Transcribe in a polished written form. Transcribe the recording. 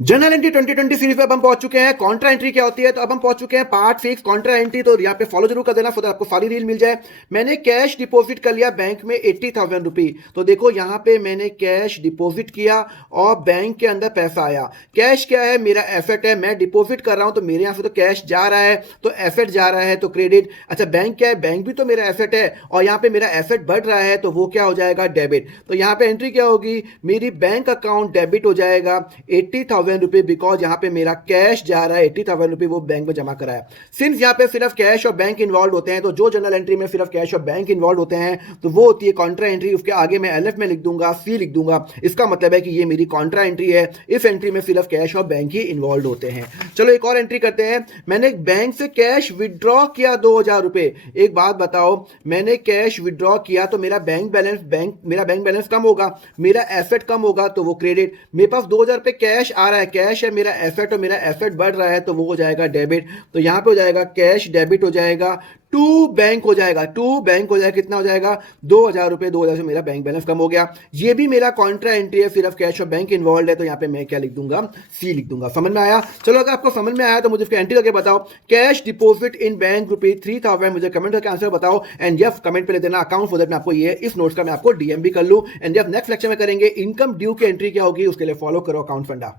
Journal entry 2020 series में अब हम पहुंच चुके हैं। कॉन्ट्रा एंट्री क्या होती है, तो अब हम पहुंच चुके हैं पार्ट 6 कॉन्ट्रा एंट्री। तो यहाँ पे फॉलो जरूर कर देना, फिर आपको सारी रील मिल जाए। मैंने कैश डिपॉजिट कर लिया बैंक में 80,000 रुपी। तो देखो यहाँ पे मैंने कैश डिपॉजिट किया और बैंक के अंदर पैसा आया। कैश क्या है, मेरा एसेट है, मैं डिपॉजिट कर रहा हूं तो मेरे यहाँ से तो कैश जा रहा है, तो एसेट जा रहा है तो क्रेडिट। अच्छा बैंक क्या है, बैंक भी तो मेरा एसेट है और यहाँ पे मेरा एसेट बढ़ रहा है तो वो क्या हो जाएगा, डेबिट। तो यहाँ पे एंट्री क्या होगी, मेरी बैंक अकाउंट डेबिट हो जाएगा 80,000 रुपए, बिकॉज यहाँ पे मेरा कैश जा रहा है 80,000 रुपए, वो बैंक में जमा करा है। सिंस यहाँ पे सिर्फ कैश और बैंक इन्वॉल्व होते हैं, तो जो जनरल एंट्री में सिर्फ कैश और बैंक इन्वॉल्व होते हैं तो वो होती है कॉन्ट्रा एंट्री। उसके आगे मैं एलएफ में लिख दूंगा, सी लिख दूंगा। इसका मतलब है कि ये मेरी कॉन्ट्रा एंट्री है। इस एंट्री में सिर्फ कैश और बैंक ही इन्वॉल्व होते हैं। चलो एक और एंट्री करते हैं। मैंने बैंक से कैश विड्रॉ किया 2,000 रुपए। एक बात बताओ, मैंने कैश विड्रॉ किया तो मेरा बैंक बैलेंस कम होगा, मेरा एसेट कम होगा, तो वो क्रेडिट। मेरे पास 2,000 रुपए कैश आ रहा है, कैश है मेरा एसेट और मेरा एसेट बढ़ रहा है तो वो हो जाएगा डेबिट। तो यहां पे हो जाएगा कैश डेबिट हो जाएगा, टू बैंक हो जाएगा, कितना हो जाएगा, 2,000 रुपए। 2,000 से मेरा बैंक बैलेंस कम हो गया। ये भी मेरा कॉन्ट्रा एंट्री है, सिर्फ कैश और बैंक इन्वॉल्व है, तो यहाँ पे मैं क्या लिख दूंगा, सी लिख दूंगा। समझ में आया? चलो अगर आपको समझ में आया तो मुझे इसका एंट्री करके बताओ। कैश डिपॉजिट इन बैंक ₹3,000, मुझे कमेंट करके आंसर बताओ। एंड यस कमेंट पे ले देना अकाउंट, फॉर दैट मैं आपको ये इस नोट्स का मैं आपको डीएम भी कर लूं। एंड जब नेक्स्ट लेक्चर में करेंगे इनकम ड्यू की एंट्री क्या होगी, उसके लिए फॉलो करो अकाउंट फंडा।